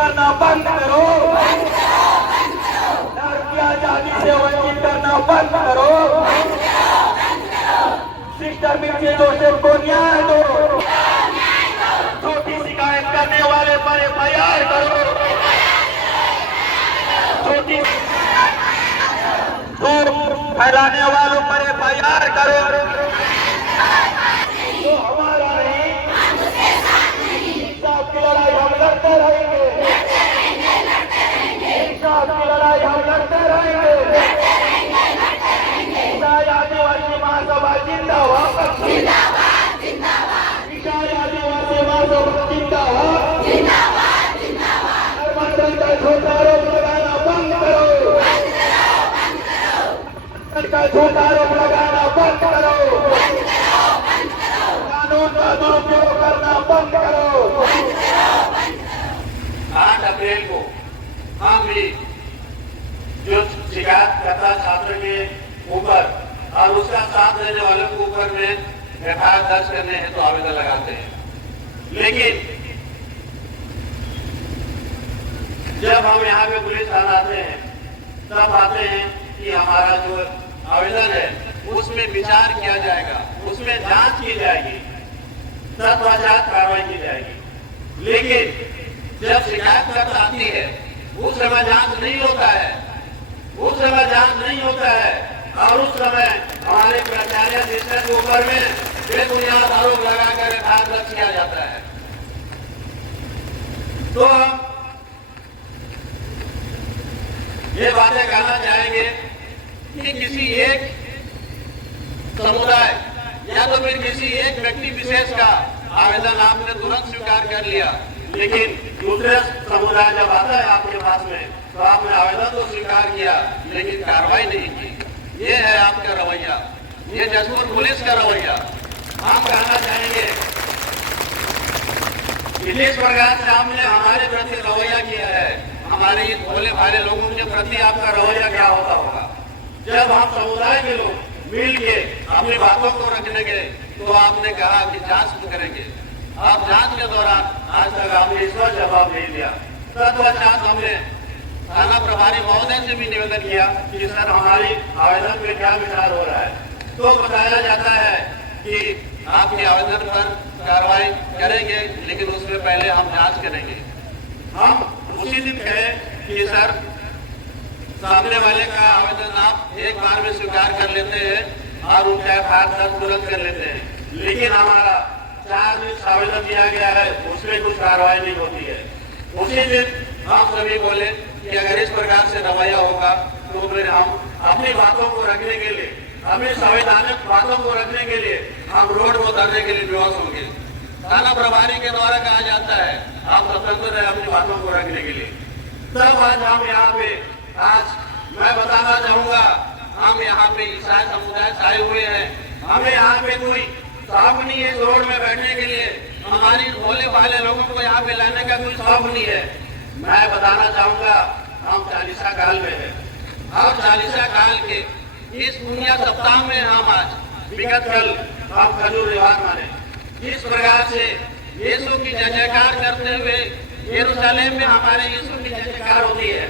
करना बंद करो, लड़की आजादी से वंचित करना बंद करो, सिस्टर मिर्ची जोसेफ को न्याय दो, छोटी शिकायत करने वाले पर एफआईआर करो, छोटी फैलाने वालों पर एफआईआर करो। तो हमारा नहीं, इंसाफ की लड़ाई हम लड़ते रहेंगे, इंसाफ की लड़ाई हम लड़ते रहेंगे। ईसाई आदिवासी महासभा जिंदाबाद, ईसाई आदिवासी महासभा जिंदाबाद। धर्मांतरण का झूठा आरोप लगाना बंद करो, का झूठा आरोप लगाना बंद करो, कानून का दुरुपयोग करना बंद करो। 8 अप्रैल को हम भी जो शिकायत करता छात्र के ऊपर और उसका साथ देने वालों के ऊपर में एफआईआर दर्ज करने हैं तो आवेदन लगाते हैं, लेकिन जब हम यहाँ पे पुलिस थाना आते हैं तब आते हैं कि हमारा जो आवेदन है उसमें विचार किया जाएगा, उसमें जांच की जाएगी, तत्पश्चात कार्रवाई की जाएगी। लेकिन जब शिकायत करता आती है उस समय जांच नहीं होता है, उस समय जांच नहीं होता है और उस समय हमारे प्राचार्य सिस्टर के ऊपर में बेबुनियाद आरोप लगाकर एफआईआर दर्ज किया जाता है। तो हम ये बातें कहना चाहेंगे कि किसी एक समुदाय या तो फिर किसी एक व्यक्ति विशेष का आवेदन आपने तुरंत स्वीकार कर लिया, लेकिन दूसरे समुदाय जब आता है आपके पास में तो आपने आवेदन तो स्वीकार किया लेकिन कार्रवाई नहीं की। ये है आपका रवैया, ये जशपुर पुलिस का रवैया। हम कहना चाहेंगे कि जिस प्रकार से आपने हमारे प्रति रवैया किया है, हमारे ये भोले भाले लोगों के प्रति आपका रवैया क्या होता होगा। जब हम समुदाय के लोग मिल के अपनी बातों को रखने गए तो आपने कहा कि जांच करेंगे। आप जांच के दौरान आज तक आपने इस पर जवाब नहीं दिया। तत्पश्चात हमने थाना प्रभारी महोदय से भी निवेदन किया कि सर हमारी आवेदन पे क्या विचार हो रहा है, तो बताया जाता है कि आपके आवेदन पर कार्रवाई करेंगे लेकिन उसमें पहले हम जांच करेंगे। हम उसी दिन कहे कि सर सामने वाले का आवेदन आप एक बार में स्वीकार कर लेते हैं और उनका एफआईआर दर्ज तुरंत कर लेते हैं, लेकिन हमारा 4 दिन आवेदन दिया गया है उसमें कुछ कार्रवाई नहीं होती है। उसी दिन हम सभी बोले कि अगर इस प्रकार से रवैया होगा तो फिर हम अपनी बातों को रखने के लिए, अपनी संवैधानिक बातों को रखने के लिए हम रोड को उतरने के लिए विवश होंगे। थाना प्रभारी के द्वारा कहा जाता है आप स्वतंत्र है अपनी बातों को रखने के लिए। तब आज हम यहाँ पे मैं बताना चाहूंगा, हम यहाँ पे ईसाई समुदाय से आए हुए हैं, हमें यहाँ पे कोई शौक नहीं है रोड में बैठने के लिए, हमारी भोले भाले लोगों को यहाँ पे लाने का कोई शौक नहीं है। मैं बताना चाहूंगा हम चालीसा काल में है और चालीसा काल के इस पुण्य सप्ताह में हम आज विगत कल हम खजूर रिवाज माने। इस प्रकार से यीशु की जय जयकार करते हुए यरूशलेम में हमारे यीशु की जय जयकार होती है।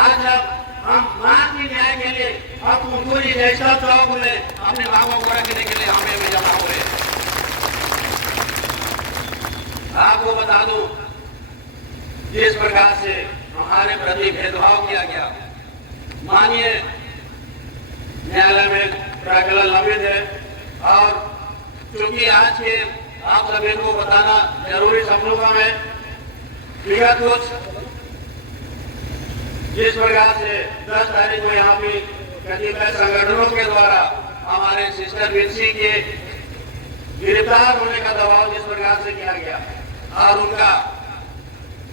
आज जब हम मां की न्याय के लिए अब कुंकुरी जैसा चौक में अपने मांगों को रखने के लिए हमें भी जमा हुए। आपको बता दूं जिस प्रकार से हमारे प्रति भेदभाव किया गया, मानिए न्यायालय में प्रकरण लंबित है और चूंकि आज के आप सभी को बताना जरूरी समझूंगा मैं, विगत कुछ जिस प्रकार से 10 तारीख को यहाँ पे कतिपय संगठनों के द्वारा हमारे सिस्टर विंसी के गिरफ्तार होने का दबाव जिस प्रकार से किया गया और उनका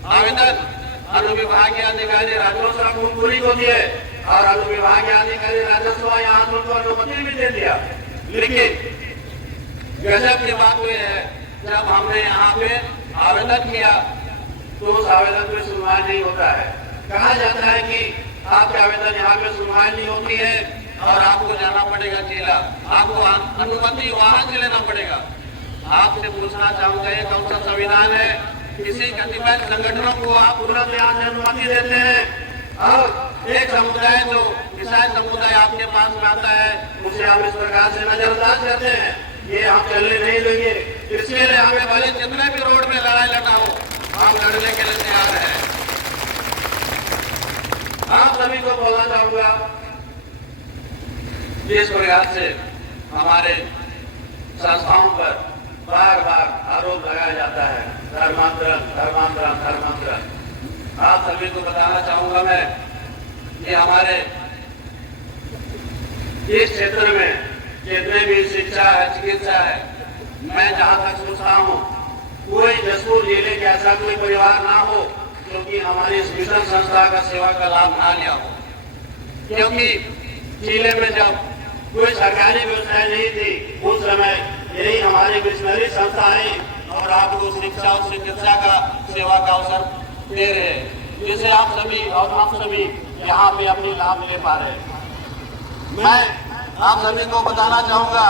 आवेदन अनुविभागीय अधिकारी राजस्व कुंकुरी को दिए और अनुविभागीय अधिकारी राजस्व यहाँ उनको अनुमति भी दे दिया, लेकिन गजब की बात यह है जब हमने यहाँ पे आवेदन किया तो उस आवेदन पे सुनवाई नहीं होता है। कहा जाता है कि आपके आवेदन यहाँ पे सुनवाई नहीं होती है और आपको जाना पड़ेगा जिला, आपको अनुमति वहां से लेना पड़ेगा। आपसे पूछना चाहूंगा ये कौन सा संविधान है किसी कतिपय संगठनों को आप तुरंत यहाँ से अनुमति देते हैं और एक समुदाय जो ईसाई समुदाय आपके पास में आता है उसे आप इस प्रकार से नजरअंदाज करते हैं। ये हम चलने नहीं देंगे। इसके लिए हमें भले जितने भी रोड में लड़ाई लड़ना हो हम लड़ने के लिए तैयार हैं। आप सभी को बोलना चाहूंगा जिस प्रकार से हमारे संस्थाओं पर बार बार आरोप लगाया जाता है धर्मांतरण धर्मांतरण धर्मांतरण, आप सभी को बताना चाहूंगा मैं कि हमारे इस क्षेत्र में जितने भी शिक्षा है चिकित्सा है, मैं जहां तक सोचता हूं कोई जसपुर जिले के ऐसा कोई परिवार ना हो क्योंकि हमारी इस मिशन संस्था का सेवा का लाभ ना लिया हो। क्योंकि जिले में जब कोई सरकारी व्यवस्था नहीं थी उस समय यही हमारी मिशनरी संस्थाएं और आपको शिक्षा और चिकित्सा का सेवा का अवसर दे रहे हैं, जिसे आप सभी और हम सभी यहाँ पे अपनी लाभ ले पा रहे हैं। मैं आप सभी को बताना चाहूंगा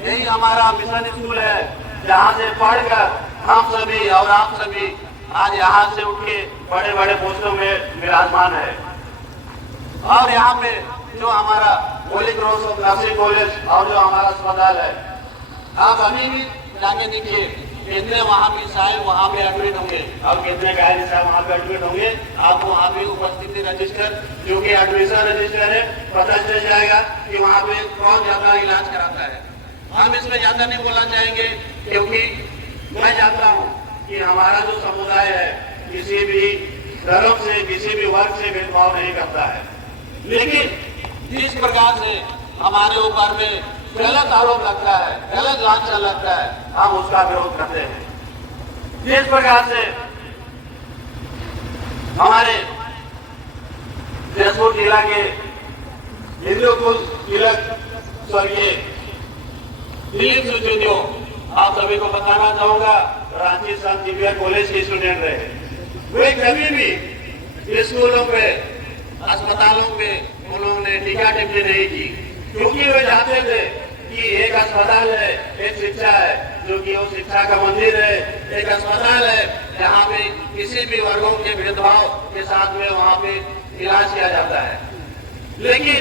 यही हमारा मिशन स्कूल है जहाँ से पढ़कर हम सभी और आप सभी आज यहाँ से उठ के बड़े बड़े पोस्टों में विराजमान है। और यहाँ पे जो हमारा Holi cross of nursing college और जो हमारा अस्पताल है, आप अभी भी जाके देखिए कितने वहाँ भी साहब वहाँ पे एडमिट होंगे और कितने गायब साहब वहाँ पे एडमिट होंगे। आपको वहाँ पे उपस्थिति रजिस्टर जो कि एडमिशन रजिस्टर है पता चल जाएगा कि वहाँ पे कौन ज्यादा इलाज कराता है। हम इसमें ज्यादा नहीं बोलना चाहेंगे क्योंकि मैं जानता हूँ कि हमारा जो समुदाय है किसी भी धर्म से किसी भी वर्ग से भेदभाव नहीं करता है, लेकिन जिस प्रकार से हमारे ऊपर में गलत आरोप लगता है, गलत लांछन लगता है, हम उसका विरोध करते हैं। जिस प्रकार से हमारे जसपुर जिला के हिंदू कुल तिलक स्वर्गीय दिलीप सुचुदियो, आप सभी को बताना चाहूंगा रांची संत दिव्या कॉलेज के स्टूडेंट रहे। वे कभी भी स्कूलों पे अस्पतालों पे उन्होंने टीका टिप्पणी नहीं की क्योंकि वे चाहते थे कि एक अस्पताल है, एक शिक्षा है जो कि वो शिक्षा का मंदिर है, एक अस्पताल है जहाँ पे किसी भी वर्गों के भेदभाव के साथ में वहाँ पे इलाज किया जाता है। लेकिन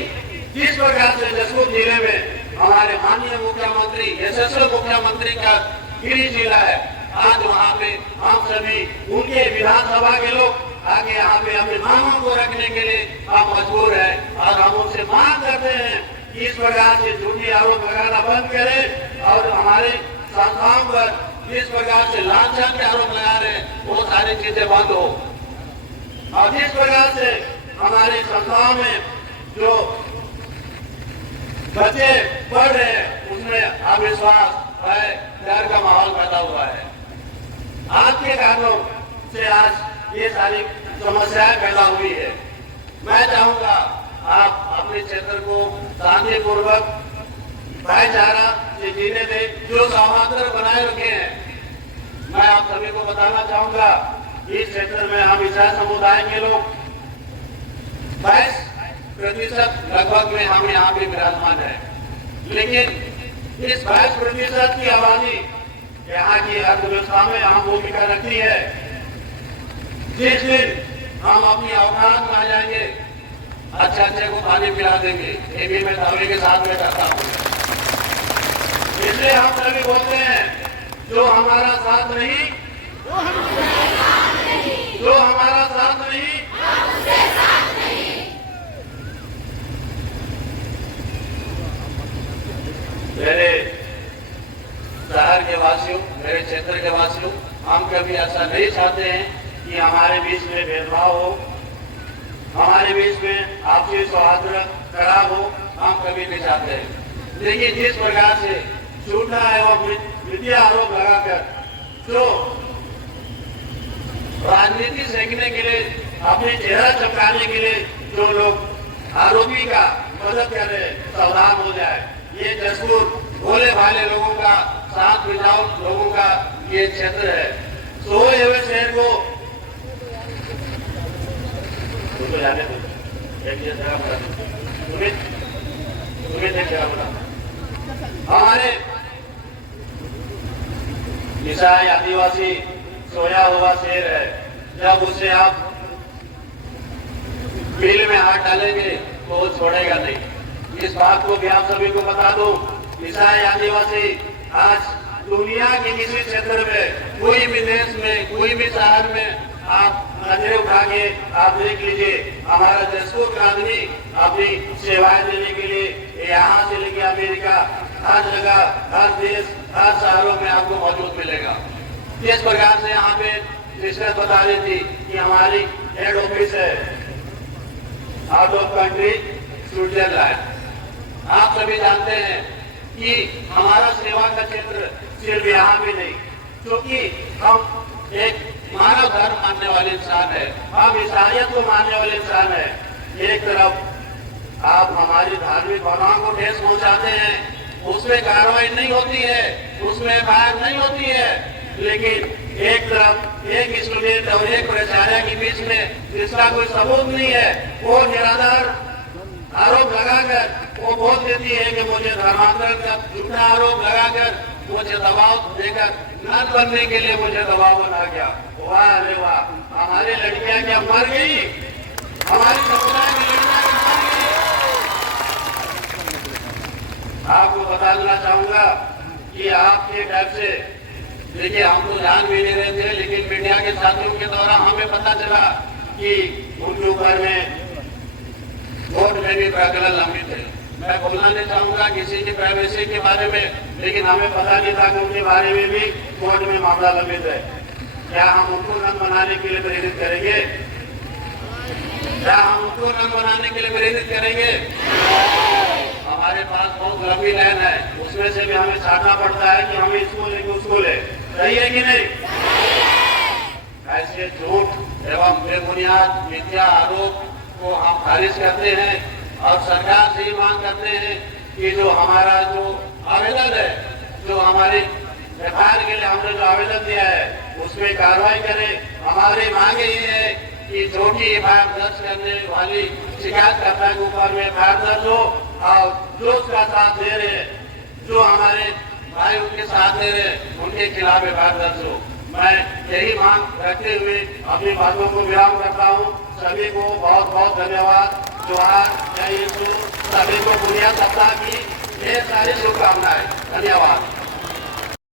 जिस प्रकार से जसपुर जिले में हमारे माननीय मुख्यमंत्री यशस्वी मुख्यमंत्री का गिरी जिला है, आज वहाँ पे हम सभी उनके विधानसभा के लोग आगे यहाँ पे अपने नामों को रखने के लिए हम मजबूर हैं और हम उनसे मांग करते हैं कि इस प्रकार से झूठी आरोप लगाना बंद करें और हमारे संस्थाओं पर जिस प्रकार से लांछन के आरोप लगा रहे हैं वो सारी चीजें बंद हो। और जिस प्रकार से हमारे संस्थाओं में जो बच्चे पढ़ रहे हैं उसमें अविश्वास है, डर का माहौल पैदा हुआ है। आज के कारणों से आज ये सारी समस्याएं पैदा हुई है। मैं चाहूंगा आप अपने क्षेत्र को शांतिपूर्वक भाईचारा से जीने दें, जो सौहार्द बनाए रखे हैं। मैं आप सभी को बताना चाहूंगा इस क्षेत्र में हम ईसाई समुदाय के लोग 22% लगभग में हम यहाँ पे विराजमान है, लेकिन इस 22% की आबादी यहाँ की अर्थव्यवस्था में अहम भूमिका रखती है। जिस दिन हम अपनी अवकाश में आ जाएंगे अच्छे अच्छे को पानी पिला देंगे, ये भी मैं दावे के साथ में करता हूँ। इसलिए हम सभी बोलते हैं जो हमारा साथ नहीं, जो हमारा साथ नहीं, मेरे शहर के वासियों, मेरे क्षेत्र के वासियों, हम कभी ऐसा नहीं चाहते हैं कि हमारे बीच में भेदभाव हो, हमारे बीच में आपसी सौहार्द खराब हो, हम कभी नहीं चाहते हैं। लेकिन जिस प्रकार से झूठा एवं मिथ्या आरोप लगाकर जो राजनीति सीखने के लिए, अपने चेहरा चमकाने के लिए जो लोग आरोपी का मदद कर रहे, सावधान हो जाए। ये जसपुर भोले भाले लोगों का, शांत मिजाज लोगों का ये क्षेत्र है। सोए हुए शहर को जाने दो, तुम्हें देख जगह बता। हमारे ईसाई आदिवासी सोया हुआ शेर है, जब उसे आप बिल में हाथ डालेंगे तो वो छोड़ेगा नहीं। इस बात को भी आप सभी को बता दूं, ईसाई आदिवासी आज दुनिया के किसी क्षेत्र में, कोई भी देश में, कोई भी शहर में आप नजरें उठा के आप देख लीजिए, हमारा जसपुर का आदमी अपनी सेवाएं देने के लिए यहाँ से लेके अमेरिका, हर जगह, हर देश, हर शहरों में आपको मौजूद मिलेगा। इस प्रकार से यहाँ पे सिस्टर बता रही थी कि हमारी हेड ऑफिस है आउट ऑफ कंट्री स्विट्जरलैंड। आप सभी जानते हैं कि हमारा सेवा का क्षेत्र सिर्फ यहाँ भी नहीं, क्योंकि हम एक मानव धर्म मानने वाले इंसान है, हम ईसाइयत को मानने वाले इंसान है। एक तरफ आप हमारी धार्मिक भावनाओं को ठेस पहुंचाते हैं, उसमें कार्रवाई नहीं होती है, उसमें एफआईआर नहीं होती है, लेकिन एक तरफ एक स्टूडेंट और एक प्राचार्य के बीच में जिसका कोई सबूत नहीं है, वो निराधार आरोप लगाकर वो बोल देती है कि मुझे धर्मांतरण का झूठा आरोप लगाकर मुझे दबाव देकर नन बनने के लिए मुझे दबाव बना गया। वाह अरे वाह, हमारी लड़कियां क्या मर गई? हमारी समुदाय की लड़कियां मर गई। आपको बता देना चाहूंगा कि आपके डर से, देखिए हम तो जान भी नहीं रहे थे, लेकिन मीडिया के साथियों के द्वारा हमें पता चला कि उनके ऊपर में कोर्ट में भी प्रकरण लंबित है। मैं बोलना नहीं चाहूंगा किसी की प्राइवेसी के बारे में, लेकिन हमें पता नहीं था कि उनके बारे में भी कोर्ट में मामला लंबित है। क्या हम उनको रंग बनाने के लिए प्रेरित करेंगे? क्या हम उनको रंग बनाने के लिए प्रेरित करेंगे? हमारे पास बहुत लंबी लाइन है, उसमें से भी हमें छाटना पड़ता है कि हमें इसको लेके उसको ले, सही है कि नहीं? ऐसे झूठ एवं बेबुनियाद मिथ्या आरोप को हम खारिज करते हैं और सरकार से ही मांग करते हैं कि जो हमारा जो आवेदन है, जो हमारी एफआईआर के लिए हमने जो आवेदन दिया है उसमें कार्रवाई करें। हमारी मांग ये है कि झूठी एफआईआर दर्ज करने वाली शिकायतकर्ता के ऊपर में एफआईआर दर्ज हो और जो उसका साथ दे रहे, जो हमारे भाई उनके साथ दे रहे, उनके खिलाफ एफआईआर दर्ज हो। मैं यही मांग रखते हुए अपनी बातों को विराम करता हूँ। सभी को बहुत बहुत धन्यवाद। जोहार, जय यीशु। सभी को दुनिया सप्ताह की ढेर सारी शुभकामनाएं। धन्यवाद।